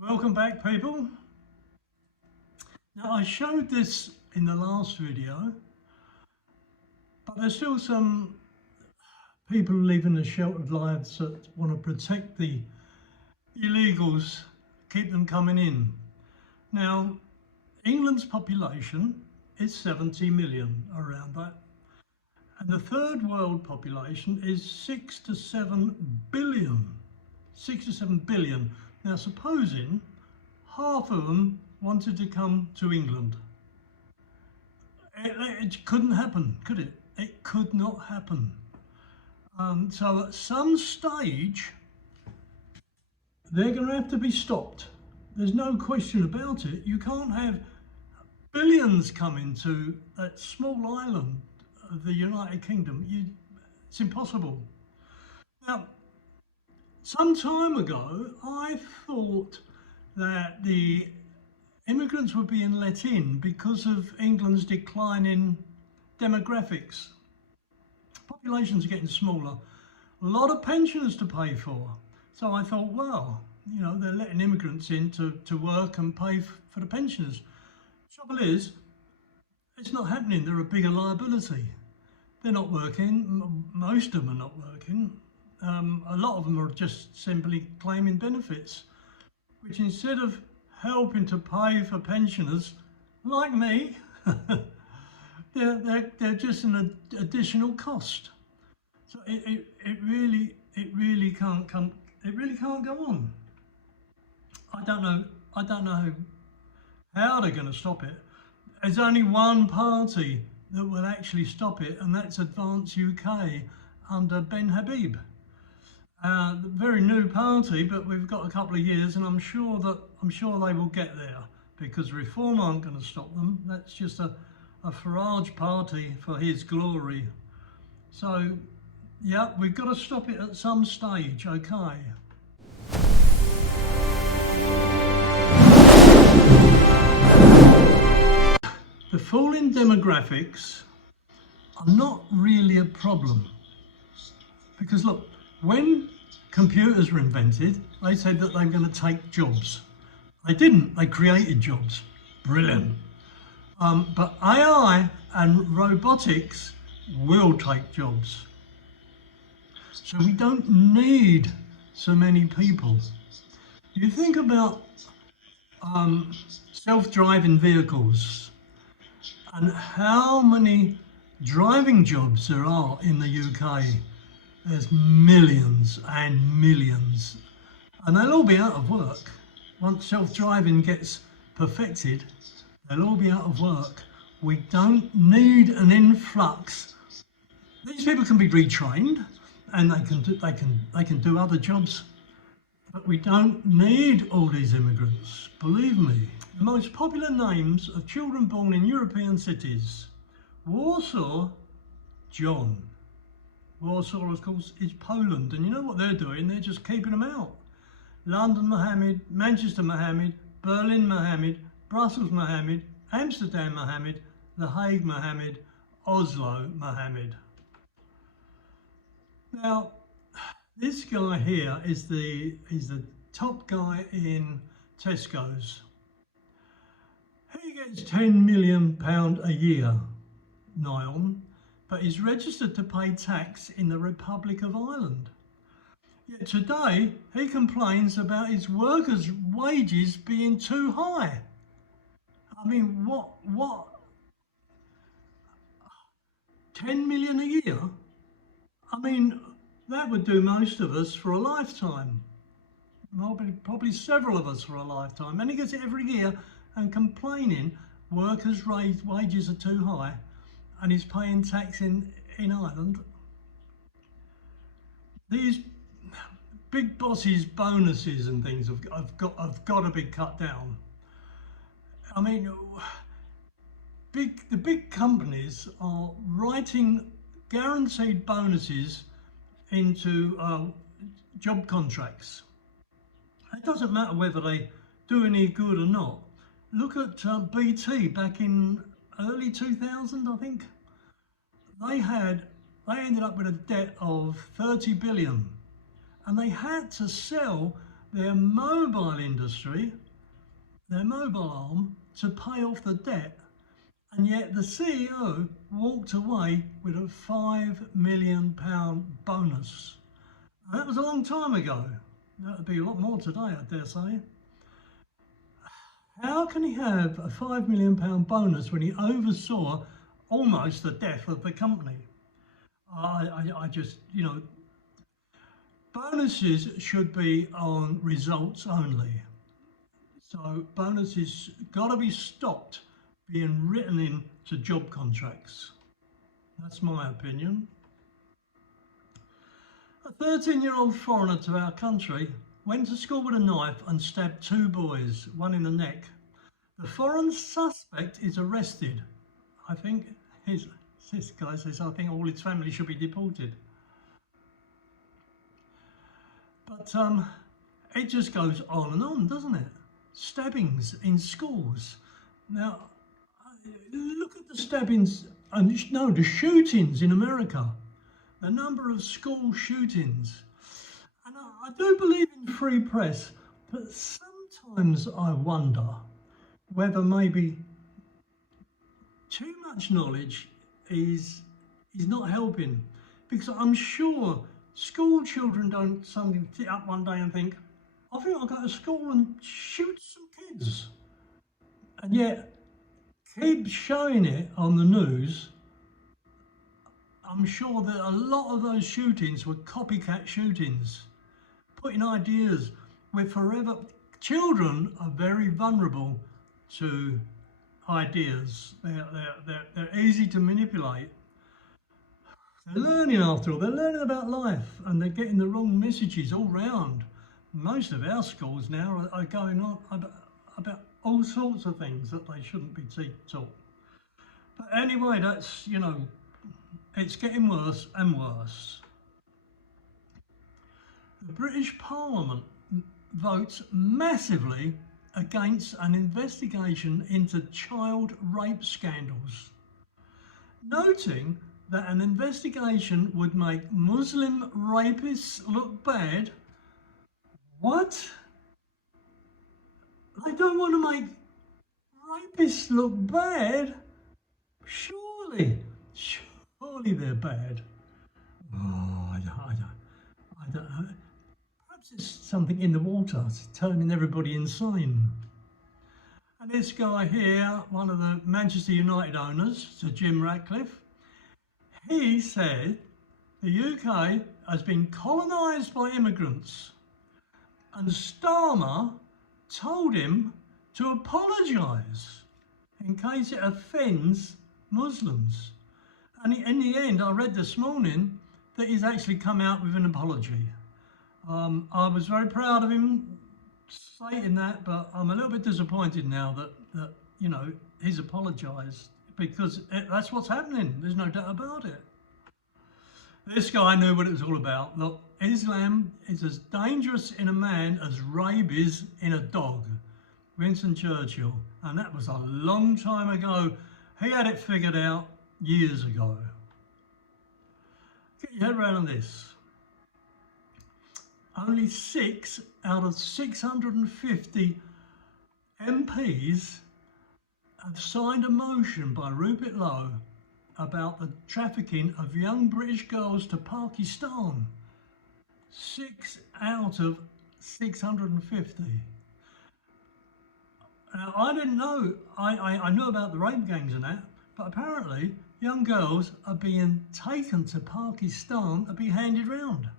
Welcome back, people. Now, I showed this in the last video, but there's still some people living the sheltered lives that want to protect the illegals, keep them coming in. Now, England's population is 70 million, around that. And the third world population is 6 to 7 billion. 6 to 7 billion. Now, supposing half of them wanted to come to England. It couldn't happen, could it? It could not happen. So at some stage, they're going to have to be stopped. There's no question about it. You can't have billions coming to that small island of the United Kingdom. It's impossible. Now, some time ago, I thought that the immigrants were being let in because of England's decline in demographics. Populations are getting smaller, a lot of pensions to pay for. So I thought, well, you know, they're letting immigrants in to work and pay for the pensioners. Trouble is, it's not happening. They're a bigger liability. They're not working. Most of them are not working. A lot of them are just simply claiming benefits, which instead of helping to pay for pensioners like me, they're just an additional cost. So it really can't go on. I don't know how they're going to stop it. There's only one party that will actually stop it, and that's Advance UK under Ben Habib. Very new party, but we've got a couple of years, and I'm sure they will get there, because Reform aren't going to stop them. That's just a Farage party for his glory. So, yeah, we've got to stop it at some stage, okay? The falling demographics are not really a problem, because look, when computers were invented, they said that they were going to take jobs. They didn't, they created jobs. Brilliant. But AI and robotics will take jobs. So we don't need so many people. You think about self-driving vehicles and how many driving jobs there are in the UK. There's millions and millions, and they'll all be out of work. Once self-driving gets perfected, they'll all be out of work. We don't need an influx. These people can be retrained, and they can do other jobs, but we don't need all these immigrants, believe me. The most popular names of children born in European cities: Warsaw, John. Warsaw, of course, is Poland, and you know what they're doing? They're just keeping them out. London, Mohammed; Manchester, Mohammed; Berlin, Mohammed; Brussels, Mohammed; Amsterdam, Mohammed; The Hague, Mohammed; Oslo, Mohammed. Now, this guy here is he's the top guy in Tesco's. He gets £10 million a year, nigh on, but he's registered to pay tax in the Republic of Ireland. Yet today, he complains about his workers' wages being too high. I mean, what? 10 million a year? I mean, that would do most of us for a lifetime. Probably several of us for a lifetime. And he gets it every year and complaining workers' wages are too high, and he's paying tax in Ireland. These big bosses' bonuses and things have got to be cut down. I mean, the big companies are writing guaranteed bonuses into job contracts. It doesn't matter whether they do any good or not. Look at BT back in early 2000, I think. They ended up with a debt of 30 billion, and they had to sell their mobile industry, their mobile arm, to pay off the debt. And yet the CEO walked away with a £5 million bonus. And that was a long time ago. That would be a lot more today, I dare say. How can he have a £5 million bonus when he oversaw almost the death of the company? I just, bonuses should be on results only. So bonuses got to be stopped being written into job contracts. That's my opinion. A 13-year-old foreigner to our country went to school with a knife and stabbed 2 boys, one in the neck. The foreign suspect is arrested. I think this guy says, I think all his family should be deported. But it just goes on and on, doesn't it? Stabbings in schools. Now, look at the stabbings, and no, the shootings in America. The number of school shootings. And I do believe in free press, but sometimes I wonder whether maybe too much knowledge is not helping, because I'm sure school children don't suddenly sit up one day and think, I think I'll go to school and shoot some kids. And yet, keep showing it on the news. I'm sure that a lot of those shootings were copycat shootings, putting ideas. We're forever. Children are very vulnerable to ideas. They're easy to manipulate. They're learning after all. They're learning about life, and they're getting the wrong messages all round. Most of our schools now are going on about all sorts of things that they shouldn't be taught. But anyway, that's, it's getting worse and worse. The British Parliament votes massively against an investigation into child rape scandals, noting that an investigation would make Muslim rapists look bad. What? They don't want to make rapists look bad? Surely they're bad. Oh, I don't know. Perhaps it's something in the water, it's turning everybody insane. And this guy here, one of the Manchester United owners, Sir Jim Ratcliffe, he said the UK has been colonised by immigrants, and Starmer told him to apologise in case it offends Muslims. And in the end, I read this morning that he's actually come out with an apology. I was very proud of him stating that, but I'm a little bit disappointed now that he's apologised, because that's what's happening. There's no doubt about it. This guy knew what it was all about. Look, Islam is as dangerous in a man as rabies in a dog. Winston Churchill. And that was a long time ago. He had it figured out years ago. Get your head around this. Only 6 out of 650 MPs have signed a motion by Rupert Lowe about the trafficking of young British girls to Pakistan. 6 out of 650. Now, I didn't know, I knew about the rape gangs and that, but apparently young girls are being taken to Pakistan to be handed round.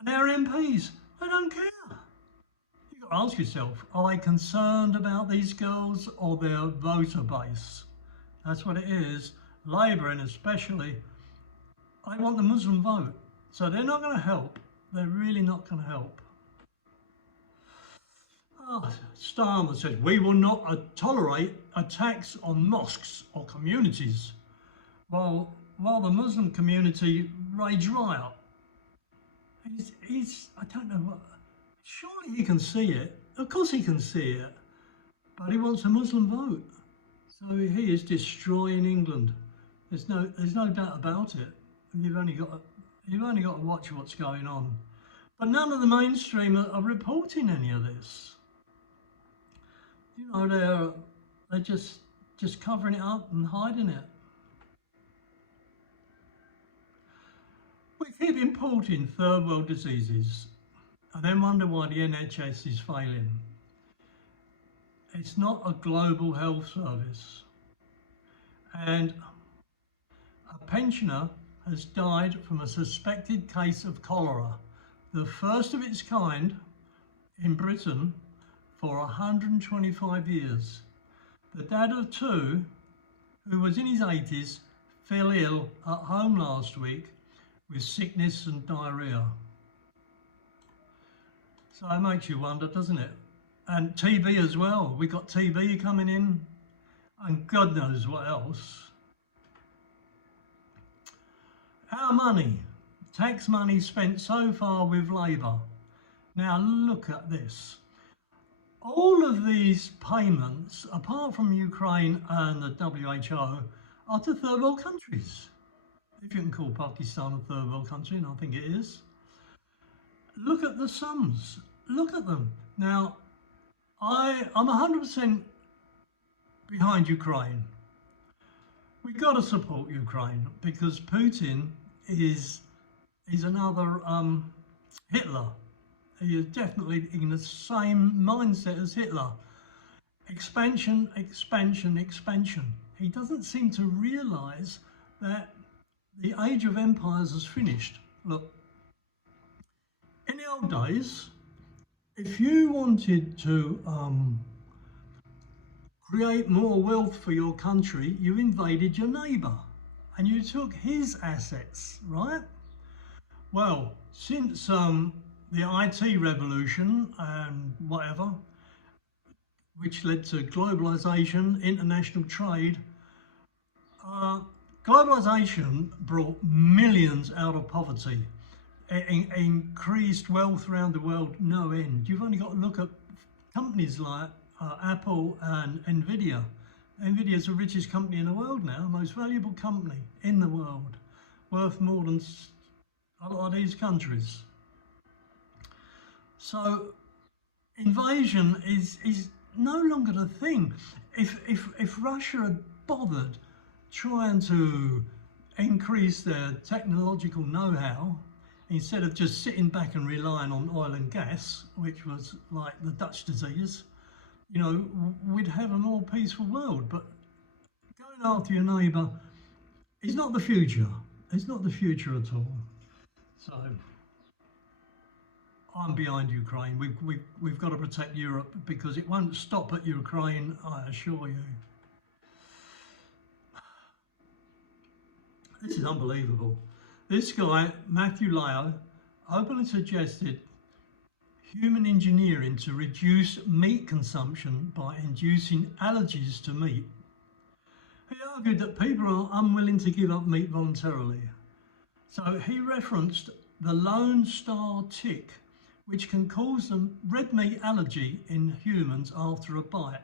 And our MPs, they don't care. You've got to ask yourself, are they concerned about these girls or their voter base? That's what it is. Labour, and especially, they want the Muslim vote. So they're not going to help. They're really not going to help. Starmer says, we will not tolerate attacks on mosques or communities while the Muslim community rage riot. I don't know what, surely he can see it. Of course he can see it, but he wants a Muslim vote. So he is destroying England. There's no doubt about it. You've only got to watch what's going on. But none of the mainstream are reporting any of this. You know, they're just covering it up and hiding it. We keep importing third world diseases and then wonder why the NHS is failing. It's not a global health service. And a pensioner has died from a suspected case of cholera, the first of its kind in Britain for 125 years. The dad of two, who was in his 80s, fell ill at home last week with sickness and diarrhea. So it makes you wonder, doesn't it? And TB as well. We got TB coming in, and God knows what else. Our money, tax money spent so far with Labour. Now look at this. All of these payments, apart from Ukraine and the WHO, are to third world countries. If you can call Pakistan a third world country, and I think it is. Look at the sums. Look at them. Now, I'm 100% behind Ukraine. We've got to support Ukraine because Putin is another Hitler. He is definitely in the same mindset as Hitler. Expansion, expansion, expansion. He doesn't seem to realise that the age of empires has finished. Look, in the old days, if you wanted to create more wealth for your country, you invaded your neighbour and you took his assets, right? Well, since the IT revolution and whatever, which led to globalisation, international trade, globalisation brought millions out of poverty. It increased wealth around the world, no end. You've only got to look at companies like Apple and Nvidia. Nvidia is the richest company in the world now, most valuable company in the world, worth more than a lot of these countries. So invasion is no longer the thing. If Russia had bothered trying to increase their technological know-how, instead of just sitting back and relying on oil and gas, which was like the Dutch disease, you know, we'd have a more peaceful world. But going after your neighbour is not the future. It's not the future at all. So I'm behind Ukraine. We've got to protect Europe because it won't stop at Ukraine, I assure you. This is unbelievable. This guy, Matthew Leo, openly suggested human engineering to reduce meat consumption by inducing allergies to meat. He argued that people are unwilling to give up meat voluntarily. So he referenced the Lone Star tick, which can cause a red meat allergy in humans after a bite.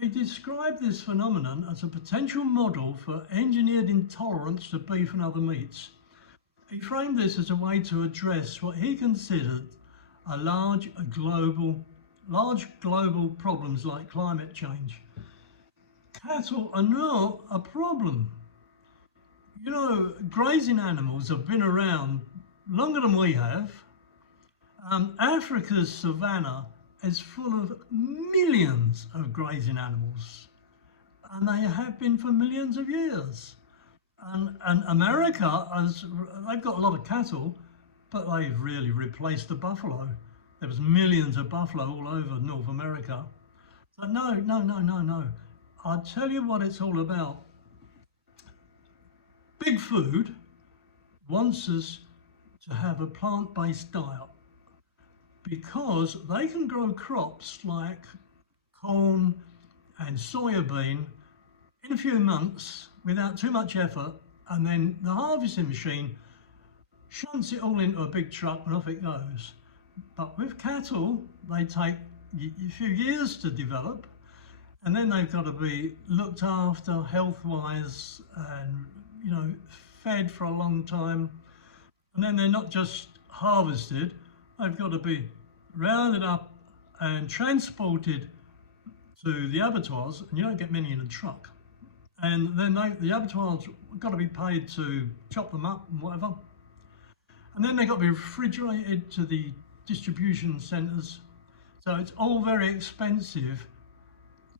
He described this phenomenon as a potential model for engineered intolerance to beef and other meats. He framed this as a way to address what he considered large global problems like climate change. Cattle are not a problem. You know, grazing animals have been around longer than we have. Africa's savannah is full of millions of grazing animals, and they have been for millions of years. And America, they've got a lot of cattle, but they've really replaced the buffalo. There was millions of buffalo all over North America. But no. I'll tell you what it's all about. Big Food wants us to have a plant-based diet because they can grow crops like corn and soybean in a few months without too much effort, and then the harvesting machine shunts it all into a big truck and off it goes. But with cattle, they take a few years to develop, and then they've got to be looked after health-wise and, you know, fed for a long time. And then they're not just harvested, they've got to be rounded up and transported to the abattoirs, and you don't get many in a truck. And then the abattoirs have got to be paid to chop them up and whatever. And then they've got to be refrigerated to the distribution centres. So it's all very expensive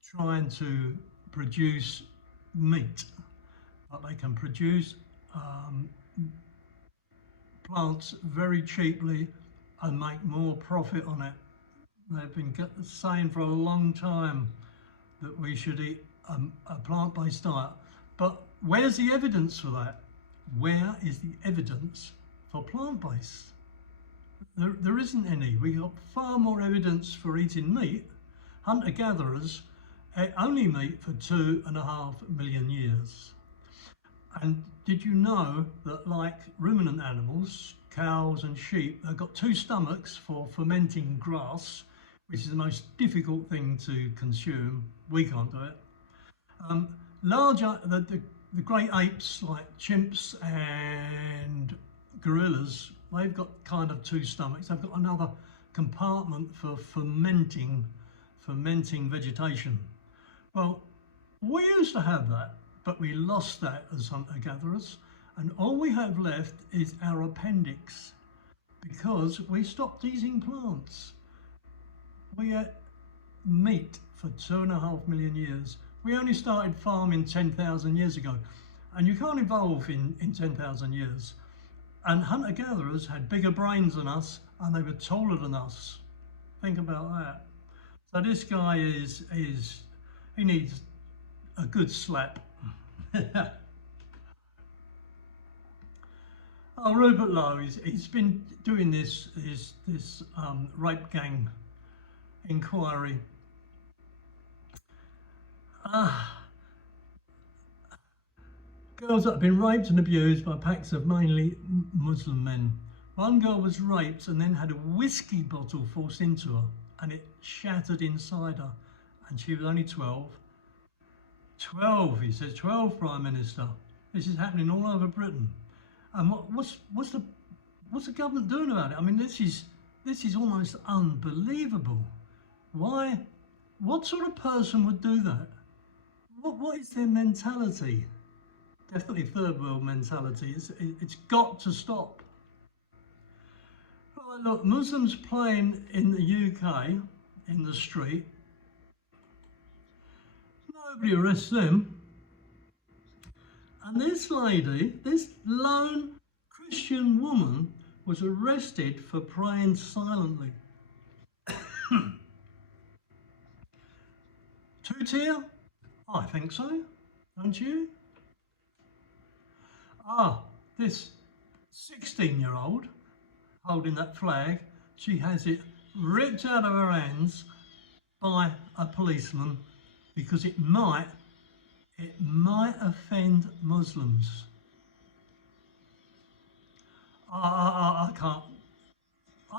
trying to produce meat, but they can produce plants very cheaply and make more profit on it. They've been saying for a long time that we should eat a plant-based diet. But where's the evidence for that? Where is the evidence for plant-based? There isn't any. We've got far more evidence for eating meat. Hunter-gatherers ate only meat for 2.5 million years. And did you know that, like ruminant animals, cows and sheep, they've got 2 stomachs for fermenting grass, which is the most difficult thing to consume. We can't do it. The great apes like chimps and gorillas, they've got kind of 2 stomachs. They've got another compartment for fermenting vegetation. Well, we used to have that, but we lost that as hunter-gatherers, and all we have left is our appendix, because we stopped eating plants. We ate meat for 2.5 million years. We only started farming 10,000 years ago, and you can't evolve in 10,000 years. And hunter-gatherers had bigger brains than us, and they were taller than us. Think about that. So this guy he needs a good slap. Oh, Rupert Lowe, he's been doing this rape gang inquiry. Girls that have been raped and abused by packs of mainly Muslim men. One girl was raped and then had a whiskey bottle forced into her, and it shattered inside her, and she was only 12. 12, he says, 12, Prime Minister. This is happening all over Britain. And what's the government doing about it? I mean, this is almost unbelievable. Why? What sort of person would do that? What is their mentality? Definitely third world mentality. It's got to stop. Right, look, Muslims playing in the UK in the street. Nobody arrests them. And this lady, this lone Christian woman, was arrested for praying silently. 2-tier? I think so, don't you? This 16-year-old holding that flag, she has it ripped out of her hands by a policeman because it might offend Muslims. I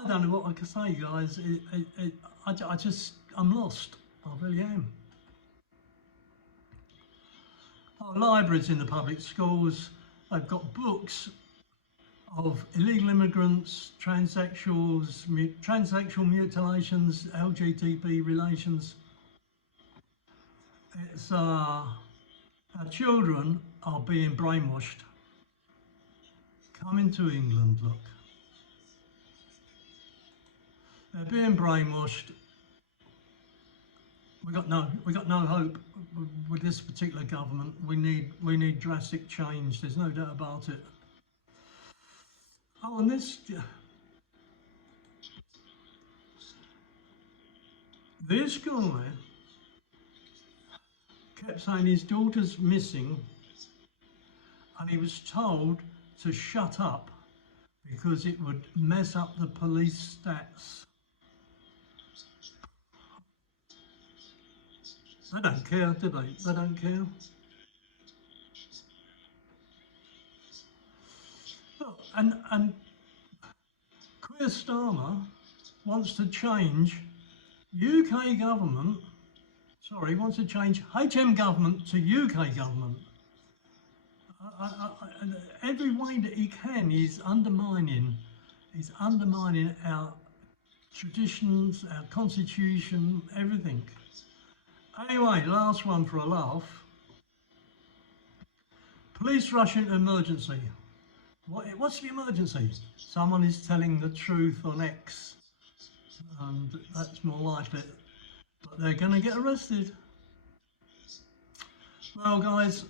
don't know what I can say, guys. I'm lost. I really am. Libraries in the public schools, they've got books of illegal immigrants, transsexuals, transsexual mutilations, LGBT relations. It's our children are being brainwashed. Coming to England, look. They're being brainwashed. We got no hope with this particular government. We need drastic change. There's no doubt about it. Oh, and this guy kept saying his daughter's missing, and he was told to shut up because it would mess up the police stats. They don't care, do they? They don't care. Look, and Keir Starmer wants to change UK government, wants to change HM government to UK government. Every way that he can, he's undermining He's undermining our traditions, our constitution, everything. Anyway, last one for a laugh. Police rush into emergency. What's the emergency? Someone is telling the truth on X, and that's more likely. But they're going to get arrested. Well, guys,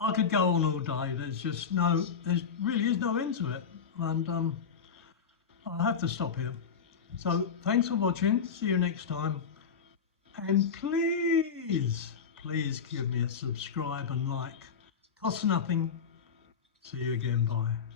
I could go on all day. There really is no end to it, and I'll have to stop here. So thanks for watching. See you next time, and please give me a subscribe and like. Costs nothing. See you again. Bye.